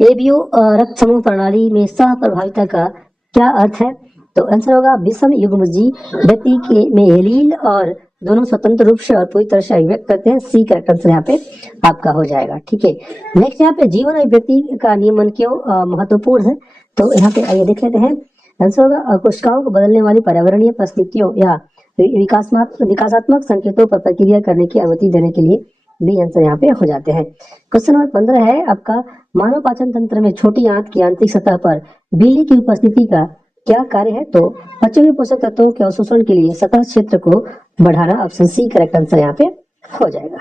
ABO रक्त समूह प्रणाली में सह प्रभाविता का क्या अर्थ है? तो आंसर होगा विषम युग्मजी व्यक्ति के में एलील और दोनों स्वतंत्र रूप से और पूरी तरह से अभिव्यक्त करते हैं। सी करेक्ट आंसर यहाँ पे आपका हो जाएगा। ठीक है, नेक्स्ट यहाँ पे जीवन और व्यक्ति का नियमन क्यों महत्वपूर्ण है? तो यहाँ पे आइए देख लेते हैं। आंसर होगा कोशिकाओं को बदलने वाली पर्यावरणीय परिस्थितियों या विकासात्मक संकेतों पर प्रक्रिया करने की अनुमति देने के लिए बी आंसर यहाँ पे हो जाते हैं। क्वेश्चन नंबर 15 है आपका, मानव पाचन तंत्र में छोटी आंत की आंतरिक सतह पर बिल्ली की उपस्थिति का क्या कार्य है? तो पचन पोषक तत्वों के अवशोषण के लिए सतह क्षेत्र को बढ़ाना। ऑप्शन सी करेक्ट आंसर यहाँ पे हो जाएगा।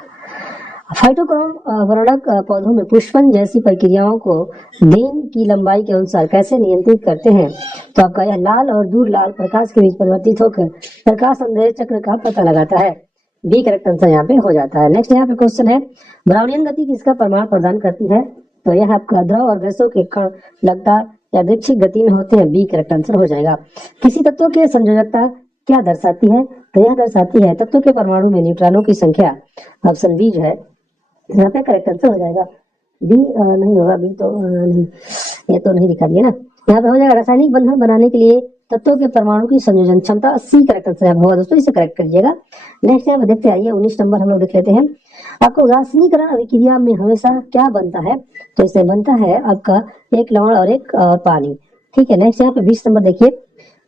फाइटोक्रोम वर्णक पौधों में पुष्पन जैसी प्रक्रियाओं को दिन की लंबाई के अनुसार कैसे नियंत्रित करते हैं? तो आपका यह लाल और दूर लाल प्रकाश के बीच परिवर्तित होकर प्रकाश अंधेरे चक्र का पता लगाता है। बी करेक्ट आंसर यहाँ पे हो जाता है। नेक्स्ट यहाँ पे क्वेश्चन है, ब्राउनियन गति किसका प्रमाण प्रदान करती है? तो यह आपका द्रव और गैसों के कण लगातार यादृच्छिक गति में होते हैं। बी करेक्ट आंसर हो जाएगा। किसी तत्व के संयोजकता क्या दर्शाती है? तो यह दर्शाती है तत्व के परमाणु में न्यूट्रॉनों की संख्या। ऑप्शन बी जो है यहाँ पे करेक्ट आंसर हो जाएगा। बी नहीं होगा, बी तो नहीं, ये तो नहीं दिखा दिया ना। यहाँ पे हो जाएगा रासायनिक बंधन बनाने के लिए तत्वों के परमाणु की संयोजन क्षमता। सी करेक्ट आंसर यहाँ होगा दोस्तों, इसे करेक्ट करिएगा। नेक्स्ट यहाँ पे देखते आइए 19 नंबर हम लोग देख लेते हैं। आपको उदासीनीकरण अभिक्रिया में हमेशा क्या बनता है? तो इसमें बनता है आपका एक लवण और एक पानी। ठीक है, नेक्स्ट यहाँ पे 20 नंबर देखिए,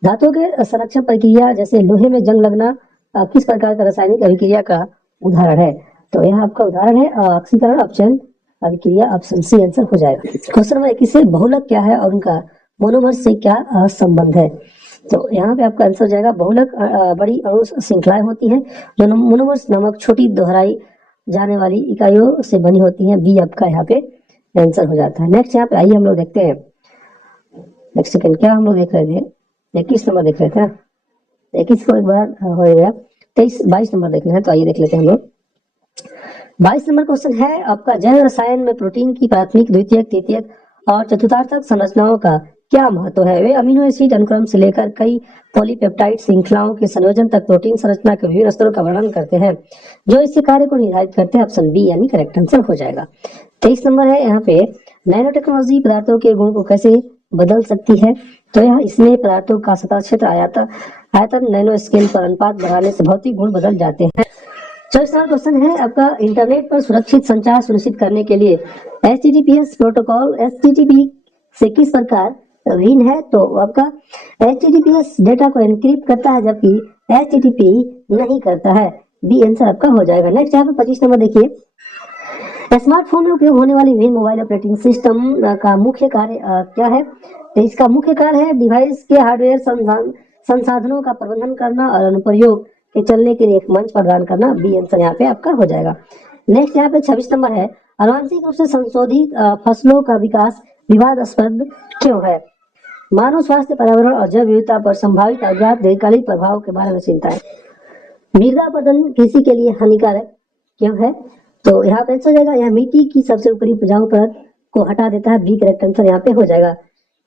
धातुओं के संरक्षण प्रक्रिया जैसे लोहे में जंग लगना किस प्रकार का रासायनिक अभिक्रिया का उदाहरण है? तो यहाँ आपका उदाहरण है ऑक्सीकरण अपचयन अभिक्रिया। ऑप्शन सी आंसर हो जाएगा। क्वेश्चन नंबर 21 से बहुलक क्या है और उनका मोनोमर से क्या संबंध है? तो यहाँ पे आपका आंसर हो जाएगा बहुलक बड़ी अणु श्रृंखलाएं होती हैं जो मोनोमर्स नामक छोटी दोहराई जाने वाली इकाइयों से बनी होती हैं। बी आपका यहाँ पे आंसर हो जाता है। नेक्स्ट यहाँ पे आइए हम लोग देखते हैं। नेक्स्ट सेकंड क्या हम लोग देख रहे थे? 21 नंबर देख रहे थे ना, 21 को एक बार हो गया। 22 नंबर देख रहे हैं, तो आइए देख लेते हैं हम लोग। 22 नंबर क्वेश्चन है आपका, जैव रसायन में प्रोटीन की प्राथमिक, द्वितीयक, तृतीयक और चतुर्थार्थक संरचनाओं का क्या महत्व है? वे अमीनो एसिड अनुक्रम से लेकर कई पॉलीपेप्टाइड श्रृंखलाओं के संयोजन तक प्रोटीन संरचना के विभिन्न स्तरों का वर्णन करते हैं जो इसके कार्य को निर्धारित करते हैं। ऑप्शन बी यानी करेक्ट आंसर हो जाएगा। 23 नंबर है यहाँ पे, नैनो टेक्नोलॉजी पदार्थों के गुण को कैसे बदल सकती है? तो यह इसमें पदार्थों का सतह क्षेत्र आयतन नैनो स्केल पर अनुपात बढ़ाने से भौतिक गुण बदल जाते हैं। 24 नंबर क्वेश्चन है आपका, इंटरनेट पर सुरक्षित संचार सुनिश्चित करने के लिए HTTPS प्रोटोकॉल HTTP से किस प्रकार भिन्न है? तो आपका HTTPS डेटा को एनक्रिप्ट करता है जबकि HTTP नहीं करता है। बी आंसर आपका हो जाएगा। नेक्स्ट यहाँ पे 25 नंबर देखिए, स्मार्टफोन में उपयोग होने वाली विभिन्न मोबाइल ऑपरेटिंग सिस्टम का मुख्य कार्य क्या है? तो इसका मुख्य कार्य है डिवाइस के हार्डवेयर संसाधनों का प्रबंधन करना और अनुप्रयोग के चलने के लिए एक मंच प्रदान करना। बी आंसर यहाँ पे आपका हो जाएगा। नेक्स्ट यहाँ पे 26 नंबर है, आनुवंशिक रूप से संशोधित फसलों का विकास विवादास्पद क्यों है? मानव स्वास्थ्य, पर्यावरण और जैव विविधता पर संभावित अज्ञात दीर्घकालिक प्रभाव के बारे में चिंता है। मृदा अपरदन कृषि के लिए हानिकारक क्यों है? तो यहाँ पे आंसर हो जाएगा, यह मिट्टी की सबसे ऊपरी उपजाऊ परत को हटा देता है। बी करेक्ट आंसर यहाँ पे हो जाएगा।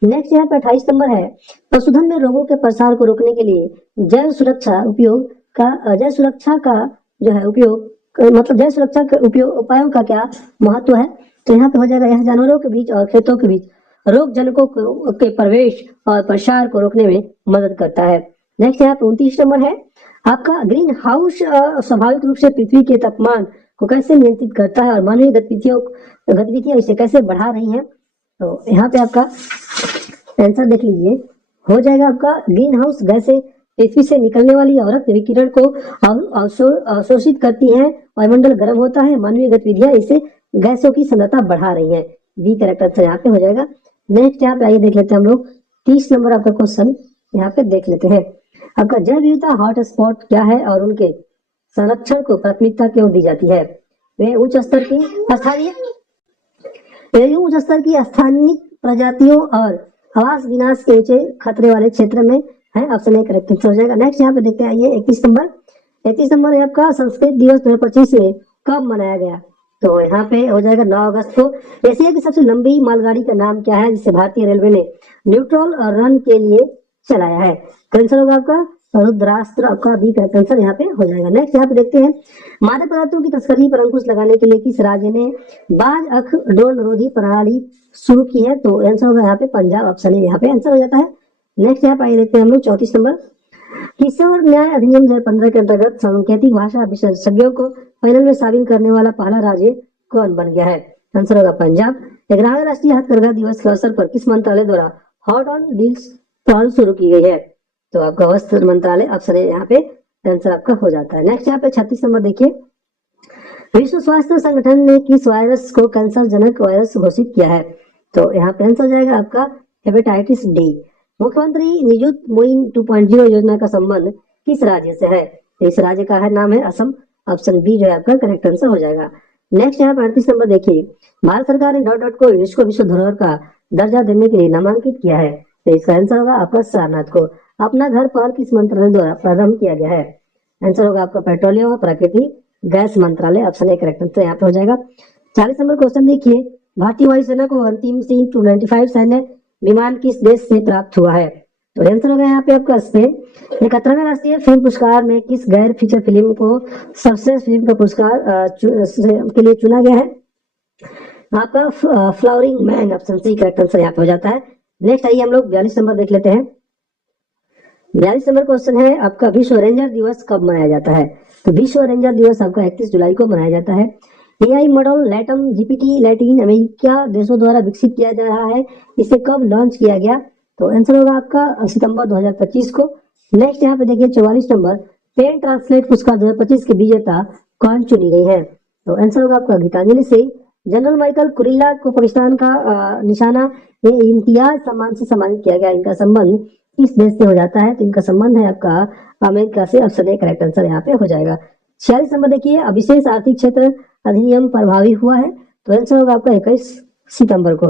नेक्स्ट यहाँ पे 28 नंबर है, पशुधन में रोगों के प्रसार को रोकने के लिए जैव सुरक्षा के उपयोग उपायों का क्या महत्व है? तो यहाँ पे हो जाएगा, यह जानवरों के बीच और खेतों के बीच रोग जनकों के प्रवेश और प्रसार को रोकने में मदद करता है। नेक्स्ट यहाँ पे 29 नंबर है आपका, ग्रीन हाउस स्वाभाविक रूप से पृथ्वी के तापमान को कैसे नियंत्रित करता है और मानवीय गतिविधियां इसे कैसे बढ़ा रही हैं? तो यहाँ पे आपका आंसर देख लीजिए, हो जाएगा आपका, ग्रीन हाउस गैसें पृथ्वी से निकलने वाली अवरक्त विकिरण को अवशोषित करती हैं, वायुमंडल गर्म होता है, मानवीय गतिविधियां इसे गैसों की सांद्रता बढ़ा रही हैं। बी करेक्ट आंसर यहाँ पे हो जाएगा। नेक्स्ट यहाँ पे आइए देख लेते हैं हम लोग 30 नंबर आपका क्वेश्चन यहाँ पे देख लेते हैं। आपका जैव विविधता हॉटस्पॉट क्या है और उनके संरक्षण को प्राथमिकता क्यों दी जाती है? वे उच्च स्तर की स्थानिक प्रजातियों और आवास विनाश के ऊंचे खतरे वाले क्षेत्र में है। ऑप्शन ए करेक्ट आंसर हो जाएगा। नेक्स्ट यहाँ पे देखते हैं आइए 31 नंबर है आपका, संस्कृत दिवस 2025 में कब मनाया गया? तो यहाँ पे हो जाएगा 9 अगस्त को। एशिया की सबसे लंबी मालगाड़ी का नाम क्या है जिसे भारतीय रेलवे ने न्यूट्रल रन के लिए चलाया है? आंसर होगा आपका रुद्रास्त्र आपका बी करेक्ट आंसर यहाँ पे हो जाएगा। नेक्स्ट यहाँ पे देखते हैं, मादक पदार्थों की तस्करी पर अंकुश लगाने के लिए किस राज्य ने बाज अख ड्रोन रोधी प्रणाली शुरू की है? तो आंसर होगा यहाँ पे पंजाब, ऑप्शन ए यहाँ पे आंसर हो जाता है। नेक्स्ट यहाँ पे आइए देखते हैं हम लोग 34 नंबर, किशोर न्याय अधिनियम 2015 के अंतर्गत सांकेतिक भाषा विशेषज्ञों को पैनल में शामिल करने वाला पहला राज्य कौन बन गया है? आंसर होगा पंजाब। 11वें राष्ट्रीय हथकरघा दिवस के अवसर पर किस मंत्रालय द्वारा हॉट ऑन डील्स पहल शुरू की गई है? तो आपका वस्त्र मंत्रालय, ऑप्शन ए यहाँ पे आंसर आपका हो जाता है। नेक्स्ट यहाँ पे 36 नंबर देखिए, विश्व स्वास्थ्य संगठन ने किस वायरस को कैंसर जनक वायरस घोषित किया है? तो यहाँ पे आंसर हो जाएगा आपका हेपेटाइटिस डी। मुख्यमंत्री निजुत मुइन 2.0 योजना का संबंध किस राज्य से है? इस राज्य का है नाम है असम, ऑप्शन बी जो है आपका करेक्ट आंसर हो जाएगा। नेक्स्ट यहाँ पे 38 नंबर देखिए, भारत सरकार ने डॉट डॉट को यूनेस्को विश्व धरोहर का दर्जा देने के लिए नामांकित किया है। तो इसका आंसर होगा आपका सारनाथ को। अपना घर पहल किस मंत्रालय द्वारा प्रारंभ किया गया है? आंसर होगा आपका पेट्रोलियम और प्राकृतिक गैस मंत्रालय, ऑप्शन ए करेक्ट आंसर यहाँ पे हो जाएगा। 40 नंबर क्वेश्चन देखिए, भारतीय वायुसेना को अंतिम C-295 सैन्य विमान किस देश से प्राप्त हुआ है? तो आंसर होगा यहाँ पे आपका स्पेन। 71वें राष्ट्रीय फिल्म पुरस्कार में किस गैर फीचर फिल्म को सर्वश्रेष्ठ फिल्म का पुरस्कार के लिए चुना गया है? आपका flowering man, option C correct answer यहाँ पे हो जाता है। नेक्स्ट आइए हम लोग 42 नंबर देख लेते हैं। 42 नंबर क्वेश्चन है आपका, विश्व रेंजर दिवस कब मनाया जाता है? तो विश्व रेंजर दिवस आपका 31 जुलाई को मनाया जाता है। AI model Latam GPT Latin America देशों द्वारा विकसित किया जा रहा है, इसे कब लॉन्च किया गया? तो आंसर होगा आपका सितंबर 2025 को। नेक्स्ट यहाँ पे देखिए 44 नंबर, पेन ट्रांसलेट पुरस्कार 2025 के विजेता कौन चुनी गई है? तो आंसर होगा आपका Geetanjali Singh. General Michael Kurilla को पाकिस्तान का निशाना ये इम्तियाज सम्मान से सम्मानित किया गया, इनका संबंध किस देश से हो जाता है? तो इनका संबंध है आपका अमेरिका से, ऑप्शन ए करेक्ट आंसर यहाँ पे हो जाएगा। 46 नंबर देखिए, विशेष आर्थिक क्षेत्र अधिनियम प्रभावी हुआ है? तो आंसर होगा आपका 21 सितंबर को।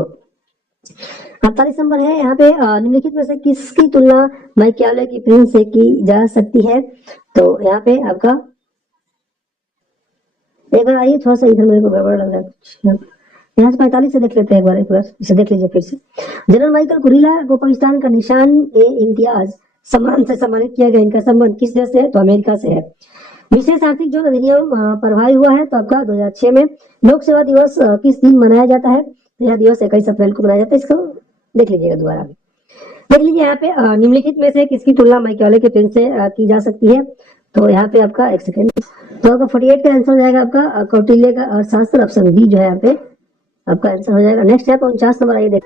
48 नंबर है यहाँ पे, निम्नलिखित में से किसकी तुलना मैकियावेली की प्रिंस से की जा सकती है? तो यहाँ पे आपका एक बार आइए, थोड़ा सा इधर मेरे को गड़बड़ लग रहा है, यहाँ से 45 से देख लेते हैं एक बार इसे देख लीजिए फिर से। जनरल माइकल कुरिल्ला को पाकिस्तान का निशान ए इम्तियाज सम्मान से सम्मानित किया गया, इनका संबंध किस देश से है? तो अमेरिका से है। विशेष आर्थिक जो अधिनियम प्रभावी हुआ है तो आपका 2006 में। लोक सेवा दिवस किस दिन मनाया जाता है? तो यह दिवस 21 अप्रैल को मनाया जाता है, इसको देख लीजिएगा दोबारा। देख लीजिए यहाँ पे, निम्नलिखित में से किसकी तुलना मैकियावेली के प्रिंस से की जा सकती है? तो यहाँ पे आपका एक सेकेंड, तो आपका 48 का आंसर हो जाएगा आपका कौटिल्य का अर्थशास्त्र, ऑप्शन बी जो है यहाँ पे आपका आंसर हो जाएगा। नेक्स्ट है 49 नंबर, आइए देख,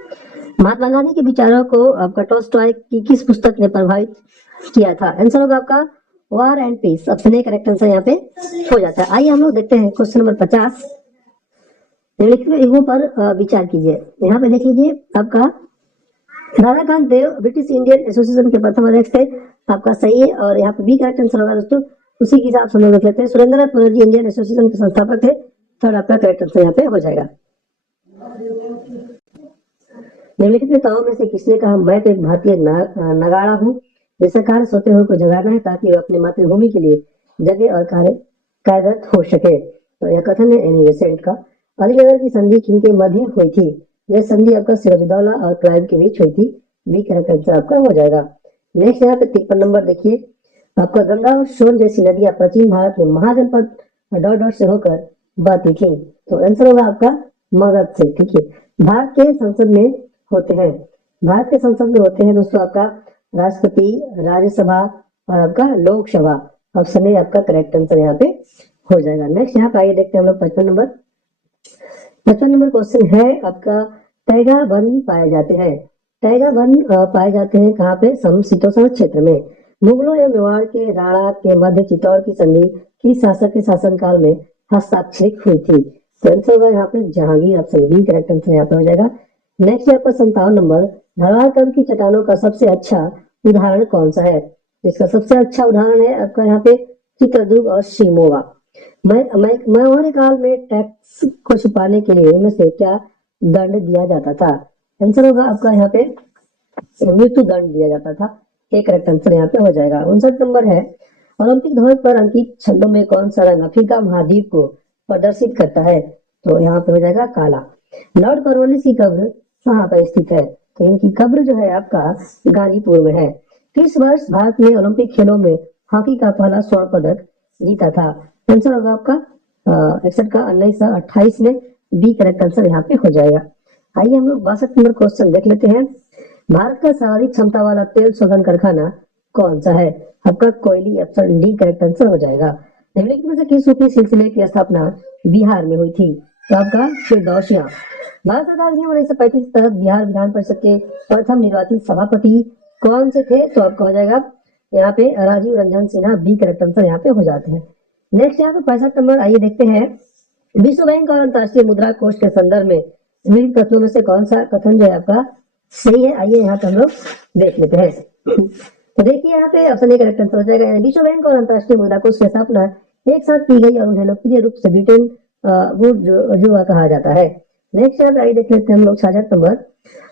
महात्मा गांधी के विचारों को आपका टॉलस्टॉय की किस पुस्तक ने प्रभावित किया था? आंसर होगा आपका war and peace, option A correct answer यहाँ पे हो जाता है। आइए हम लोग देखते हैं क्वेश्चन नंबर 50, निम्नलिखित युगों पर विचार कीजिए। यहाँ पे देख लीजिए आपका राधाकांत देव ब्रिटिश इंडियन एसोसिएशन के प्रथम अध्यक्ष थे, आपका सही है, और यहाँ पे बी करेक्ट आंसर होगा दोस्तों। उसी के हिसाब से हम लोग देख लेते हैं, सुरेंद्रनाथ बनर्जी इंडियन एसोसिएशन के संस्थापक थे, थर्ड आपका करेक्ट आंसर यहाँ पे हो जाएगा। निम्नलिखित नेताओं में से किसने कहा, मैं तो एक भारतीय नगाड़ा हूँ, जिसका कार्य सोते हुए को जगाना है ताकि वह अपनी मातृभूमि के लिए जगे और कार्यरत हो सके? तो यह कथन है एनी बेसेंट का। अलीनगर की संधि किनके मध्य हुई थी? यह संधि आपका सिराजुद्दौला और क्लाइव के बीच हुई थी, बी करेक्ट आंसर आपका हो जाएगा। नेक्स्ट यहाँ पे 53 नंबर देखिए, आपका गंगा और सोन जैसी नदियां प्राचीन भारत में महाजनपद डॉट डॉट से होकर बहती थी, तो आंसर होगा आपका मगध से। ठीक है, भारत के संसद में होते हैं, भारत के संसद में होते हैं दोस्तों आपका राष्ट्रपति, राज्यसभा और आपका लोकसभा, ऑप्शन ए आपका करेक्ट आंसर यहाँ पे हो जाएगा। नेक्स्ट यहाँ पे आइए देखते हैं हम लोग 55 नंबर। 55 नंबर क्वेश्चन है आपका, टैगा वन पाए जाते हैं, टैगा वन पाए जाते हैं कहाँ पे? समशीतोष्ण क्षेत्र में। मुगलों या मेवाड़ के राणा के मध्य चित्तौड़ की संधि किस शासक के शासनकाल में हस्ताक्षरित हुई थी? तो आंसर होगा यहाँ पे Jahangir, option B correct answer यहाँ पे हो जाएगा। नेक्स्ट यहाँ पर 57 नंबर, ढलवार क्रम की चट्टानों का सबसे अच्छा उदाहरण कौन सा है? इसका सबसे अच्छा उदाहरण है आपका यहाँ पे चित्रदुर्ग और शिमोगा। मौर्य काल में टैक्स को छुपाने के लिए इनमें से क्या दंड दिया जाता था? आंसर होगा आपका यहाँ पे मृत्यु दंड दिया जाता था, एक करेक्ट आंसर यहाँ पे हो जाएगा। 59 नंबर है, ओलंपिक ध्वज पर अंकित छंदों में कौन सा रंग अफ्रीका महाद्वीप को प्रदर्शित करता है? तो यहाँ पे हो जाएगा काला। लॉर्ड कॉर्नवालिस की कब्र कहाँ पर स्थित है? तो इनकी कब्र जो है आपका गाजीपुर में है। किस वर्ष भारत ने ओलंपिक खेलों में हॉकी का पहला स्वर्ण पदक जीता था? आंसर होगा आपका 61 का 1928 में। बी करेक्ट आंसर यहाँ पे हो जाएगा। आइए हम लोग 62 नंबर क्वेश्चन देख लेते हैं। भारत का सर्वाधिक क्षमता वाला तेल शोधन कारखाना कौन सा है? आपका कोयली, ऑप्शन डी करेक्ट आंसर हो जाएगा। निम्नलिखित में से किस सूफी सिलसिले की स्थापना बिहार में हुई थी? तो आपका फिरदौसिया। भारत सरकार के 1935 के तहत बिहार विधान परिषद के प्रथम निर्वाचित सभापति कौन से थे? तो आपका हो जाएगा यहाँ पे Rajiv Ranjan Sinha. B correct answer यहाँ पे हो जाते हैं। नेक्स्ट यहाँ पे 65 नंबर, आइए देखते हैं। विश्व बैंक और अंतर्राष्ट्रीय मुद्रा कोष के संदर्भ में निम्नलिखित कथनों में से कौन सा कथन जो है आपका सही है? आइए यहाँ पे हम लोग देख लेते हैं। तो देखिए यहाँ पे ऑप्शन ए करेक्ट आंसर हो जाएगा। विश्व बैंक और अंतर्राष्ट्रीय मुद्रा कोष की स्थापना एक साथ की गई और उन्हें लोकप्रिय रूप से ब्रिटेन वुड जुआ कहा जाता है। नेक्स्ट यहाँ पे आइए देख लेते हैं हम लोग 66 नंबर।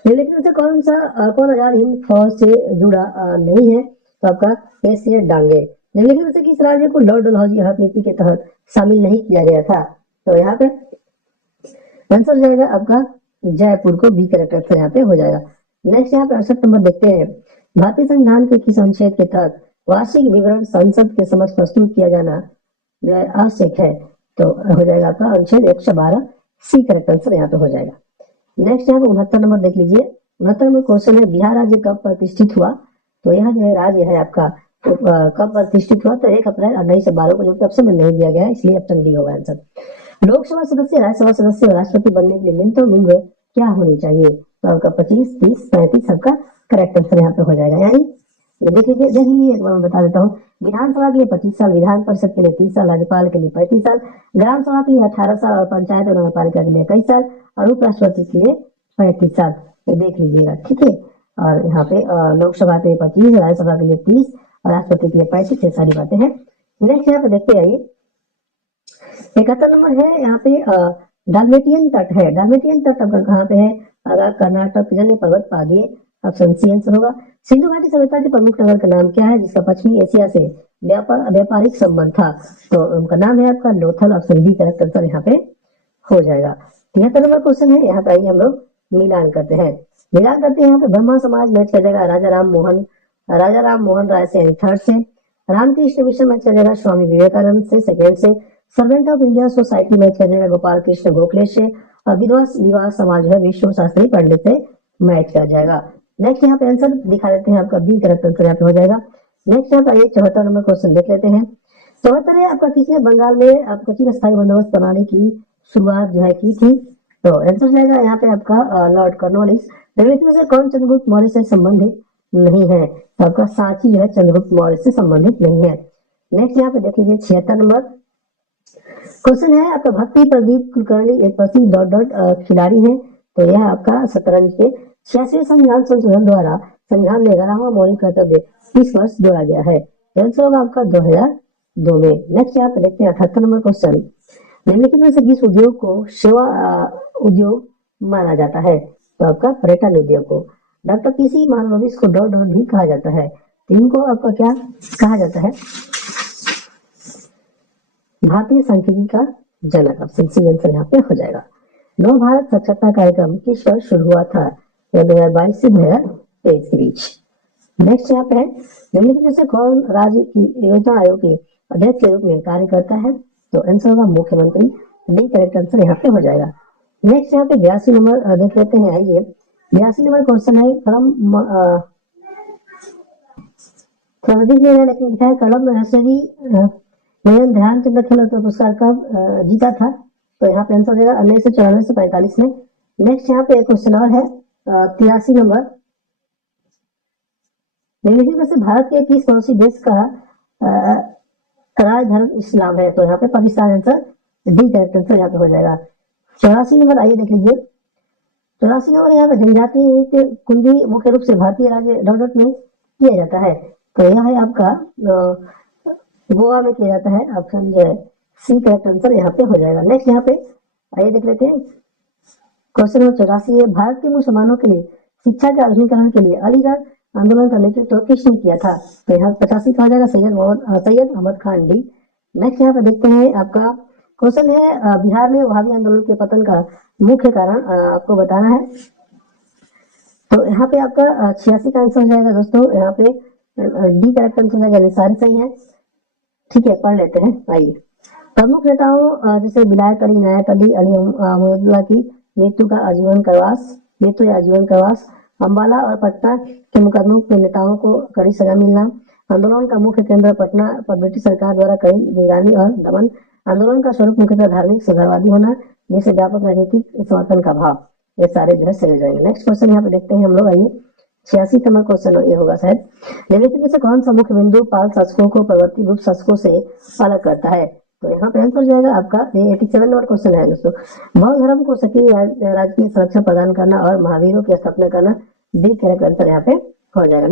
निम्नलिखित में से कौन आजाद हिंद फौज से जुड़ा नहीं है? तो आपका एस है डांगे। निम्नलिखित में से किस राज्य को लॉर्ड डलहौजी हड़प नीति के तहत शामिल नहीं किया गया था? तो यहाँ पे आंसर हो जाएगा आपका जयपुर को। बी करेक्ट आंसर यहाँ पे हो जाएगा। नेक्स्ट यहाँ पे 68 नंबर देखते हैं। भारतीय संविधान के किस अनुच्छेद के तहत वार्षिक विवरण संसद के समक्ष प्रस्तुत किया जाना जो है आवश्यक है? तो हो जाएगा आपका अनुच्छेद 112। सी करेक्ट आंसर यहाँ पे हो जाएगा। नेक्स्ट यहाँ पे 69 नंबर देख लीजिए। 69 नंबर क्वेश्चन है, बिहार राज्य कब प्रतिष्ठित हुआ? तो यहाँ जो है राज्य है आपका कब प्रतिष्ठित हुआ? तो 1 अप्रैल 1912 को, जो कि ऑप्शन में नहीं दिया गया है, इसलिए ऑप्शन डी होगा आंसर। लोकसभा सदस्य, राज्यसभा सदस्य और राष्ट्रपति बनने के लिए न्यूनतम उम्र क्या होनी चाहिए? तो आपका 25, 30, 35 आपका करेक्ट आंसर यहाँ पे हो जाएगा। यानी देख लीजिए एक बार मैं बता देता हूँ। विधानसभा के लिए 25 साल, विधान परिषद के लिए 30 साल, राज्यपाल के लिए 35 साल, ग्राम सभा के लिए 18 साल और पंचायत और नगरपालिका के लिए 21 साल और उपराष्ट्रपति के लिए 35 साल। ये देख लीजिएगा, ठीक है। और यहाँ पे लोकसभा के लिए 25, राज्यसभा के लिए 30 और राष्ट्रपति के लिए 35। ये सारी बातें हैं। नेक्स्ट यहाँ पे देखते आइए 71 नंबर है। यहाँ पे डालमेटियन तट है। डालमेटियन तट आपका कहाँ पे है? अगर कर्नाटक जन्य पर्वत पादिये। ऑप्शन सी आंसर होगा। सिंधु घाटी सभ्यता के प्रमुख नगर का नाम क्या है जिसका पश्चिमी एशिया से व्यापारिक संबंध था? तो उनका नाम है आपका Lothal. Option B correct answer यहाँ पे हो जाएगा। 73 नंबर क्वेश्चन है। यहाँ पे आइए हम लोग मिलान करते हैं। यहाँ पे ब्रह्मा समाज मैच कर जाएगा राजा राम मोहन राय से, थर्ड से। रामकृष्ण मिशन मैच कर जाएगा स्वामी विवेकानंद से, सेकेंड से। Servant of India society match कर जाएगा गोपाल कृष्ण गोखले से। और विधवा विवाह समाज है विश्व शास्त्री पंडित से मैच कर जाएगा। नेक्स्ट यहाँ पे आंसर दिखा देते हैं आपका बी करेक्ट आंसर यहाँ पे हो जाएगा। नेक्स्ट यहाँ पे आइए 74 नंबर क्वेश्चन देख लेते हैं। 74 है आपका, किसने बंगाल में आपका चिर स्थायी बंदोबस्त बनाने की शुरुआत जो है की थी? तो आंसर जाएगा यहाँ पे आपका लॉर्ड कॉर्नवालिस। निम्नलिखित में से कौन चंद्रगुप्त मौर्य से संबंधित नहीं है? तो आपका सांची जो है चंद्रगुप्त मौर्य से संबंधित नहीं है। नेक्स्ट यहाँ पे देख लीजिए 76 नंबर क्वेश्चन है आपका। भक्ति प्रदीप कुलकर्णी एक प्रसिद्ध खिलाड़ी है। तो यह आपका शतरंज के 86वें संविधान संशोधन द्वारा संविधान में 11वां मौलिक कर्तव्य किस वर्ष जोड़ा गया है? आंसर होगा आपका 2002 में। नेक्स्ट यहाँ पे देखते हैं 78 नंबर क्वेश्चन। निम्नलिखित में से किस उद्योग को सेवा उद्योग माना जाता है? तो आपका पर्यटन उद्योग को। Doctor PC Mahalanobis co dot भी कहा जाता है। तो इनको आपका क्या कहा जाता है? भारतीय सांख्यिकी का जनक। ऑप्शन सी आंसर यहाँ पे हो जाएगा। नव भारत साक्षरता कार्यक्रम किस वर्ष शुरू हुआ था? 2022 से 2023 के बीच। नेक्स्ट यहाँ पे है, निम्नलिखित में से कौन राज्य की योजना आयोग के अध्यक्ष के रूप में कार्य करता है? तो आंसर होगा मुख्यमंत्री। डी करेक्ट आंसर यहाँ पे हो जाएगा। नेक्स्ट यहाँ पे 82 नंबर देख लेते हैं। आइए 82 नंबर क्वेश्चन है। कलम थोड़ा दिख नहीं रहा लेकिन लिखा है कलम नर्सरी मेजर ध्यानचंद खेल रत्न पुरस्कार कब जीता था? तो यहाँ पे आंसर हो जाएगा 1994 से 45 में। नेक्स्ट यहाँ पे एक क्वेश्चन और है 83 नंबर। निम्नलिखित में से भारत के किस पड़ोसी देश का राजधर्म इस्लाम है? तो यहाँ पे Pakistan answer D correct answer यहाँ पे हो जाएगा। 84 नंबर आइए देख लीजिए। 84 नंबर यहाँ पे जनजातीय कुंजी मुख्य रूप से भारतीय राज्य डॉट में किया जाता है। तो यह है आपका गोवा में किया जाता है। ऑप्शन जो है सी करेक्ट आंसर यहाँ पे हो जाएगा। नेक्स्ट यहाँ पे आइए देख लेते हैं क्वेश्चन नंबर 84 है। भारत के मुसलमानों के लिए शिक्षा के आधुनिकीकरण के लिए अलीगढ़ आंदोलन का नेतृत्व किसने किया था? तो यहाँ 85 का हो जाएगा सैयद अहमद खान डी। नेक्स्ट यहाँ पे देखते हैं आपका क्वेश्चन है बिहार में वहाबी आंदोलन के पतन का मुख्य कारण आपको बताना है। तो यहाँ पे आपका 86 का आंसर हो जाएगा दोस्तों। यहाँ पे डी करेक्ट आंसर हो जाएगा, यानी सारे सही है। ठीक है, पढ़ लेते हैं, आइए। प्रमुख नेताओं जैसे विलायत अली, इनायत अली, अली अहमदुल्ला की मृत्यु का आजीवन कारावास, मृत्यु या आजीवन कारावास। अम्बाला और पटना के मुकदमों के नेताओं को कड़ी सजा मिलना। आंदोलन का मुख्य केंद्र पटना पर ब्रिटिश सरकार द्वारा कड़ी निगरानी और दमन। आंदोलन का स्वरूप मुख्यतः धार्मिक सुधारवादी होना, जिससे व्यापक राजनीतिक समर्थन का भाव। ये सारे जो है सही हो जाएंगे। नेक्स्ट क्वेश्चन यहाँ पे देखते हैं हम लोग, आइए। 86 नंबर क्वेश्चन ये होगा शायद। निम्नलिखित में से कौन सा मुख्य बिंदु पाल शासकों को प्रवर्ती गुप्त शासकों से अलग करता है? तो यहाँ पे आंसर जाएगा आपका 87 नंबर क्वेश्चन है दोस्तों। बौद्ध धर्म को सक्रिय राजकीय सुरक्षा प्रदान करना और महावीरों की स्थापना करना। डी करेक्ट आंसर यहाँ पे हो जाएगा।